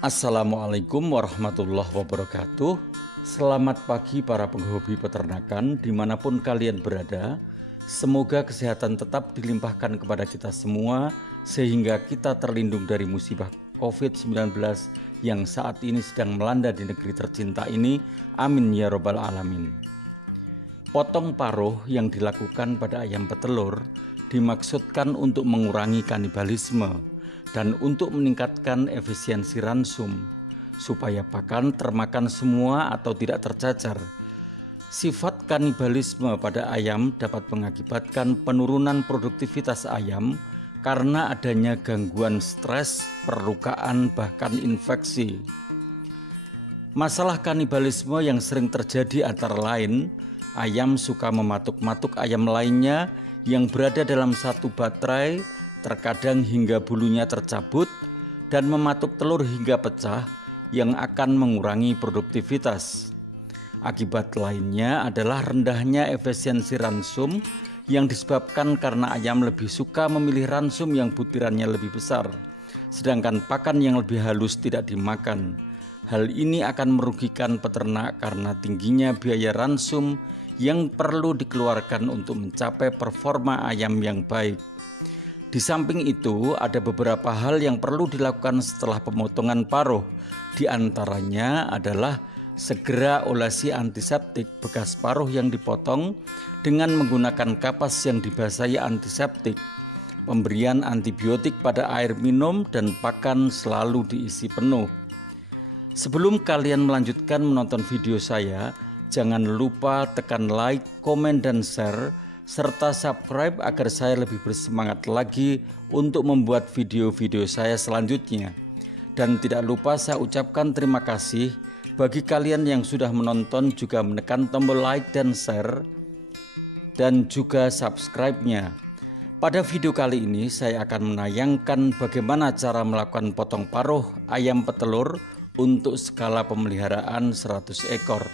Assalamualaikum warahmatullahi wabarakatuh. Selamat pagi para penghobi peternakan dimanapun kalian berada. Semoga kesehatan tetap dilimpahkan kepada kita semua sehingga kita terlindung dari musibah COVID-19 yang saat ini sedang melanda di negeri tercinta ini. Amin ya robbal alamin. Potong paruh yang dilakukan pada ayam petelur dimaksudkan untuk mengurangi kanibalisme dan untuk meningkatkan efisiensi ransum supaya pakan termakan semua atau tidak tercacar. Sifat kanibalisme pada ayam dapat mengakibatkan penurunan produktivitas ayam karena adanya gangguan stres, perlukaan, bahkan infeksi. Masalah kanibalisme yang sering terjadi antara lain, ayam suka mematuk-matuk ayam lainnya yang berada dalam satu baterai, terkadang hingga bulunya tercabut dan mematuk telur hingga pecah yang akan mengurangi produktivitas. Akibat lainnya adalah rendahnya efisiensi ransum yang disebabkan karena ayam lebih suka memilih ransum yang butirannya lebih besar, sedangkan pakan yang lebih halus tidak dimakan. Hal ini akan merugikan peternak karena tingginya biaya ransum yang perlu dikeluarkan untuk mencapai performa ayam yang baik. Di samping itu, ada beberapa hal yang perlu dilakukan setelah pemotongan paruh. Di antaranya adalah segera olesi antiseptik bekas paruh yang dipotong dengan menggunakan kapas yang dibasahi antiseptik, pemberian antibiotik pada air minum, dan pakan selalu diisi penuh. Sebelum kalian melanjutkan menonton video saya, jangan lupa tekan like, komen, dan share, serta subscribe agar saya lebih bersemangat lagi untuk membuat video-video saya selanjutnya. Dan tidak lupa saya ucapkan terima kasih bagi kalian yang sudah menonton, juga menekan tombol like dan share dan juga subscribe-nya. Pada video kali ini saya akan menayangkan bagaimana cara melakukan potong paruh ayam petelur untuk skala pemeliharaan 100 ekor.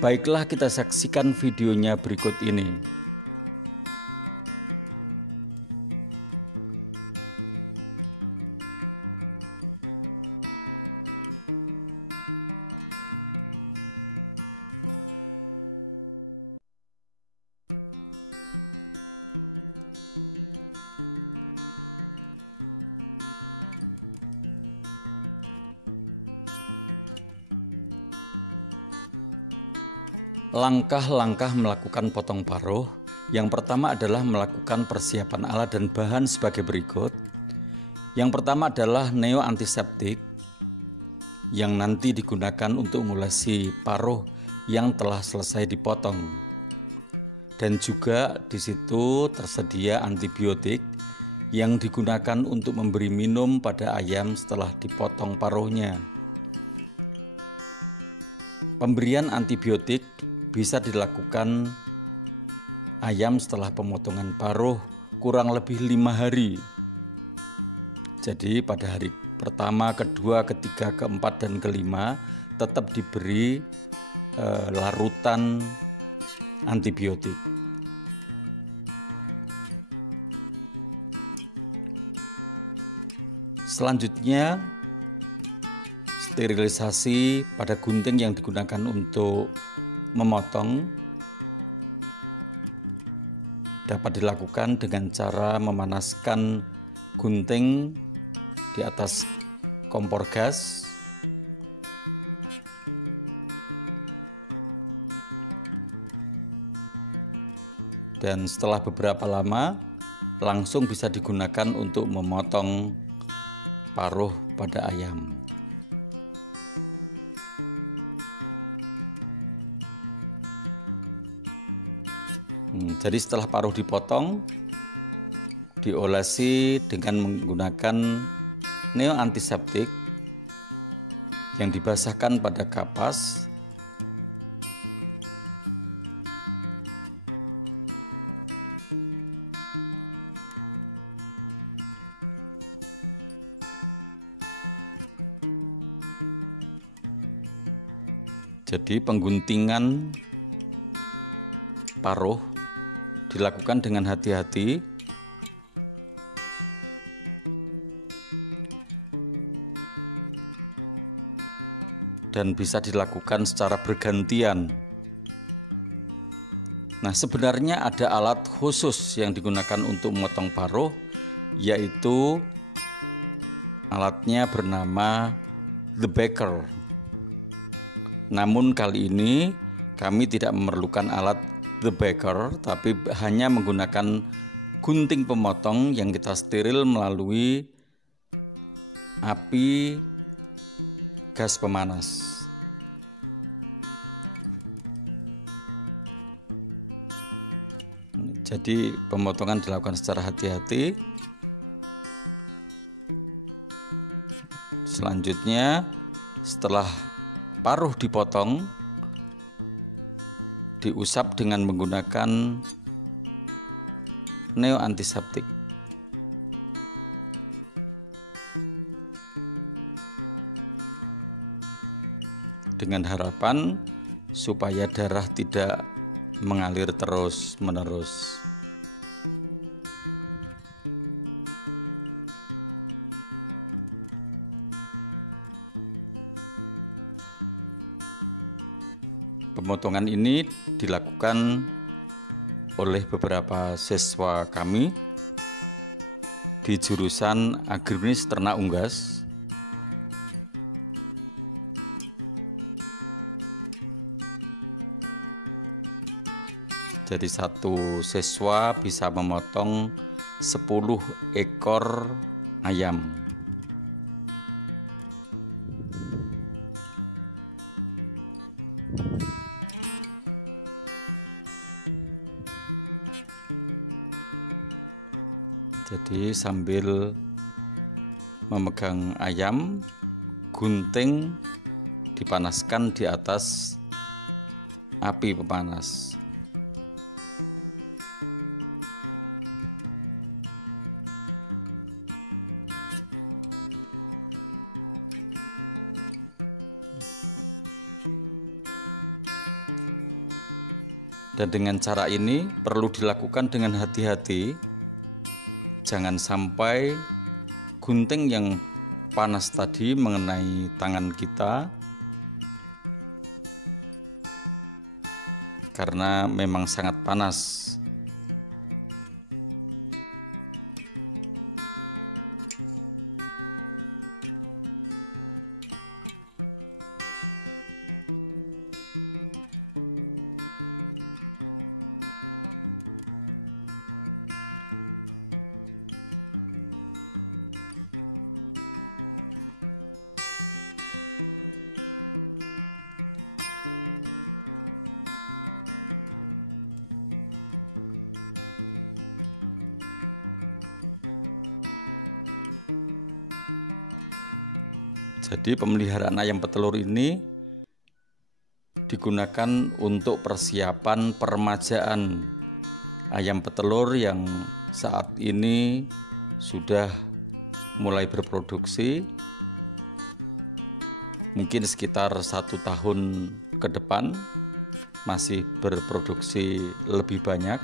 Baiklah, kita saksikan videonya berikut ini. Langkah-langkah melakukan potong paruh. Yang pertama adalah melakukan persiapan alat dan bahan sebagai berikut. Yang pertama adalah neo antiseptik yang nanti digunakan untuk mengolesi paruh yang telah selesai dipotong. Dan juga di situ tersedia antibiotik yang digunakan untuk memberi minum pada ayam setelah dipotong paruhnya. Pemberian antibiotik bisa dilakukan ayam setelah pemotongan paruh kurang lebih 5 hari. Jadi pada hari pertama, kedua, ketiga, keempat, dan kelima tetap diberi larutan antibiotik. Selanjutnya, sterilisasi pada gunting yang digunakan untuk memotong dapat dilakukan dengan cara memanaskan gunting di atas kompor gas. Dan setelah beberapa lama langsung bisa digunakan untuk memotong paruh pada ayam. Jadi setelah paruh dipotong, diolesi dengan menggunakan neo antiseptik yang dibasahkan pada kapas. Jadi pengguntingan paruh dilakukan dengan hati-hati. dan bisa dilakukan secara bergantian. Nah, sebenarnya ada alat khusus yang digunakan untuk memotong paruh, yaitu alatnya bernama The Baker. Namun kali ini kami tidak memerlukan alat The Baker, tapi hanya menggunakan gunting pemotong yang kita steril melalui api gas pemanas. Jadi pemotongan dilakukan secara hati-hati. Selanjutnya, setelah paruh dipotong, diusap dengan menggunakan neo antiseptik. Dengan harapan supaya darah tidak mengalir terus-menerus. Pemotongan ini dilakukan oleh beberapa siswa kami di jurusan Agribisnis Ternak Unggas. Jadi satu siswa bisa memotong 10 ekor ayam. Jadi sambil memegang ayam, gunting dipanaskan di atas api pepanas. Dan dengan cara ini perlu dilakukan dengan hati-hati. Jangan sampai gunting yang panas tadi mengenai tangan kita, karena memang sangat panas. Jadi pemeliharaan ayam petelur ini digunakan untuk persiapan peremajaan ayam petelur yang saat ini sudah mulai berproduksi. Mungkin sekitar 1 tahun ke depan masih berproduksi lebih banyak.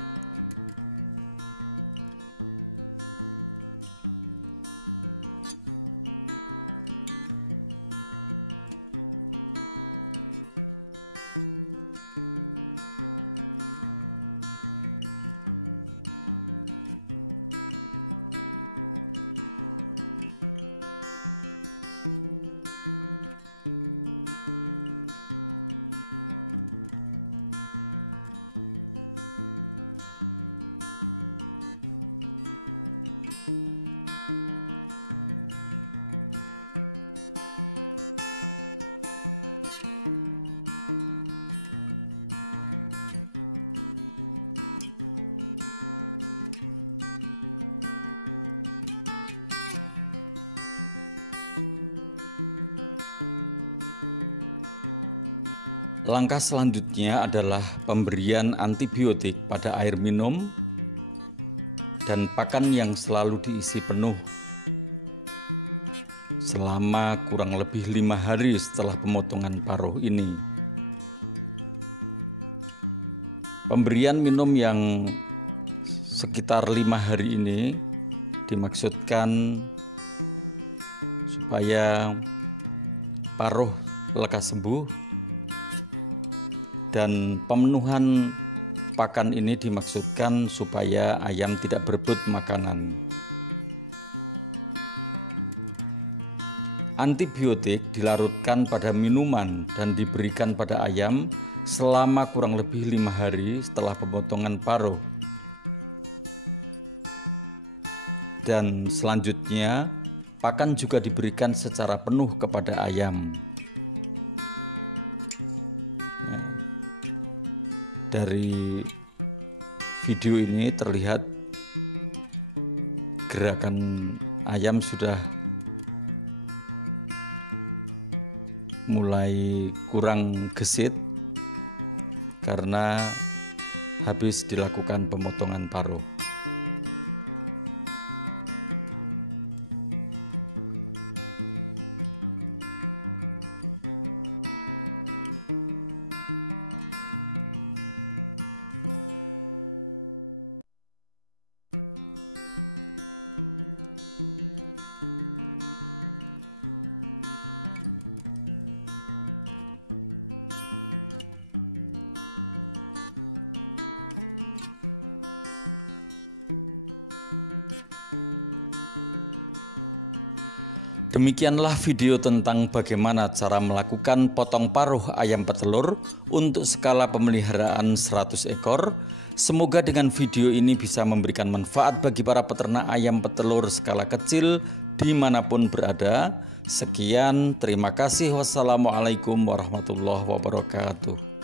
Langkah selanjutnya adalah pemberian antibiotik pada air minum dan pakan yang selalu diisi penuh selama kurang lebih 5 hari setelah pemotongan paruh ini. Pemberian minum yang sekitar 5 hari ini dimaksudkan supaya paruh lekas sembuh. Dan pemenuhan pakan ini dimaksudkan supaya ayam tidak berebut makanan. Antibiotik dilarutkan pada minuman dan diberikan pada ayam selama kurang lebih 5 hari setelah pemotongan paruh. Dan selanjutnya, pakan juga diberikan secara penuh kepada ayam. Dari video ini terlihat gerakan ayam sudah mulai kurang gesit karena habis dilakukan pemotongan paruh. Demikianlah video tentang bagaimana cara melakukan potong paruh ayam petelur untuk skala pemeliharaan 100 ekor. Semoga dengan video ini bisa memberikan manfaat bagi para peternak ayam petelur skala kecil dimanapun berada. Sekian, terima kasih. Wassalamualaikum warahmatullahi wabarakatuh.